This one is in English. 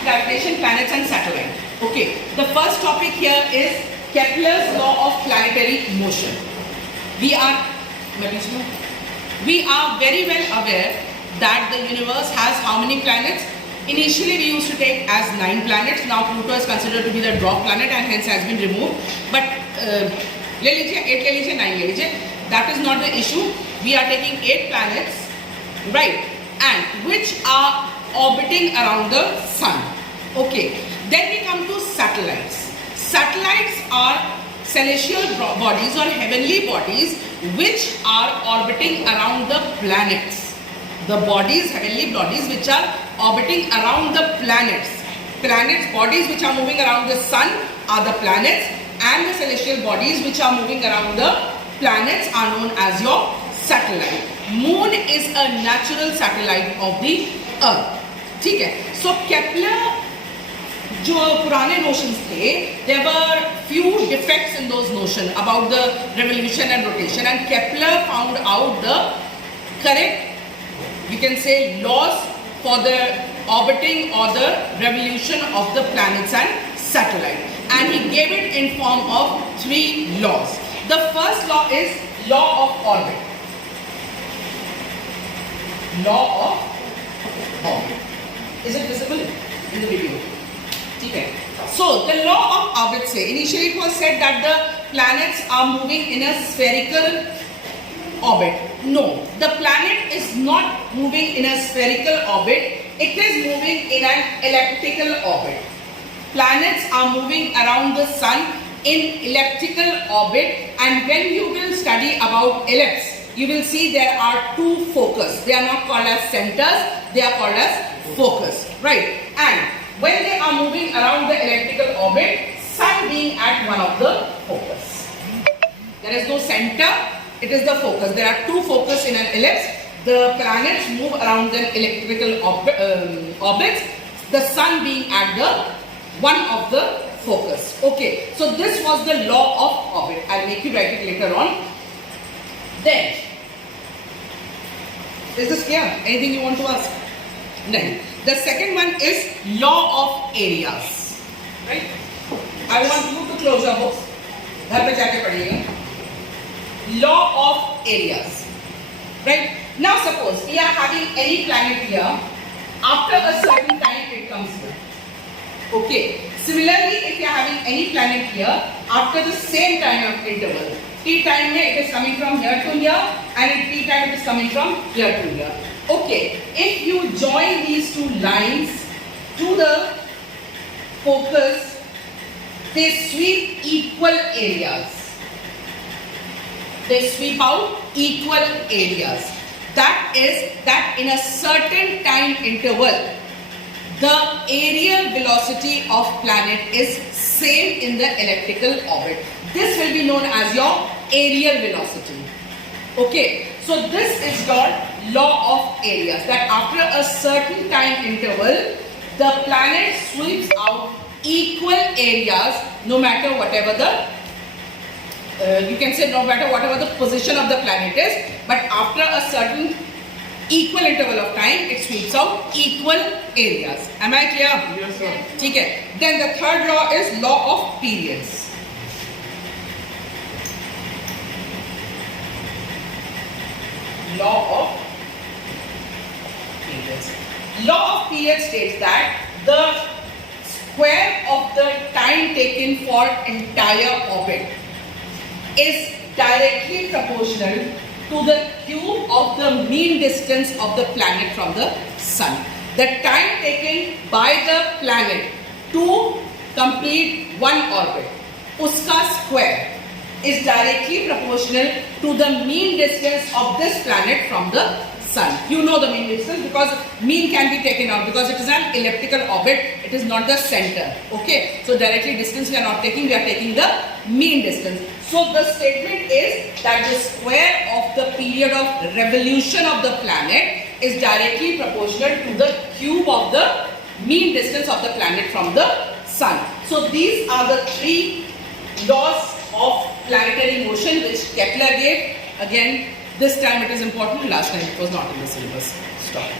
of gravitation, planets and satellites. Okay, the first topic here is Kepler's law of planetary motion. We are very well aware that the universe has how many planets? Initially we used to take as 9 planets. Now Pluto is considered to be the dwarf planet and hence has been removed. But 8 ले लीजिए 9 ले लीजिए. That is not the issue. We are taking 8 planets, right? And which are orbiting around the sun. Okay. Then we come to satellites. Satellites are celestial bodies or heavenly bodies which are orbiting around the planets. The bodies, heavenly bodies which are orbiting around the planets. Planets, bodies which are moving around the sun are the planets, and the celestial bodies which are moving around the planets are known as your satellite. Moon is a natural satellite of the earth. ठीक है? So Kepler जो पुराने notions थे, there were few defects in those notions about the revolution and rotation, and Kepler found out the correct, we can say, laws for the orbiting or the revolution of the planets and satellites, and he gave it in form of 3 laws. The first law is law of orbit. Law of orbit. Is it visible in the video? Okay. So the law of orbit say, initially it was said that the planets are moving in a spherical orbit. No, the planet is not moving in a spherical orbit. It is moving in an elliptical orbit. Planets are moving around the sun in elliptical orbit, and when you will study about ellipse, you will see there are 2 focus. They are not called as centers, they are called as focus, right? And when they are moving around the elliptical orbit, sun being at one of the focus. There is no center, it is the focus. There are 2 focus in an ellipse. The planets move around the elliptical orbits, the sun being at the one of the focus. Okay, so this was the law of orbit. I'll make you write it later on. Then, is this clear? Anything you want to ask? No. The second one is law of areas. Right? I want you to close your books. घर पे जाके पढ़िएगा. Law of areas. Right? Now suppose we are having any planet here. After a certain time it comes here. Okay. Similarly, if you are having any planet here, after the same time of interval, t time में it is coming from here to here, and at t time it is coming from here to here. Okay, if you join these 2 lines to the focus, they sweep equal areas. They sweep out equal areas. That is that in a certain time interval, the aerial velocity of planet is same in the elliptical orbit. This will be known as your aerial velocity. Okay, so this is your law of areas, that after a certain time interval, the planet sweeps out equal areas no matter whatever the, you can say no matter whatever the position of the planet is, but after a certain equal interval of time, it sweeps out equal areas. Am I clear? Yes, sir. Okay. Then the third law is law of periods. Law of periods. Law of periods states that the square of the time taken for entire orbit is directly proportional to the cube of the mean distance of the planet from the sun. The time taken by the planet to complete one orbit, uska square, is directly proportional to the mean distance of this planet from the sun. You know the mean distance because mean can be taken out because it is an elliptical orbit, it is not the center. Okay, so directly distance we are not taking, we are taking the mean distance. So the statement is that the square of the period of revolution of the planet is directly proportional to the cube of the mean distance of the planet from the sun. So these are the 3 laws of planetary motion which Kepler gave. Again, this time it is important, last time it was not in the syllabus. Stop.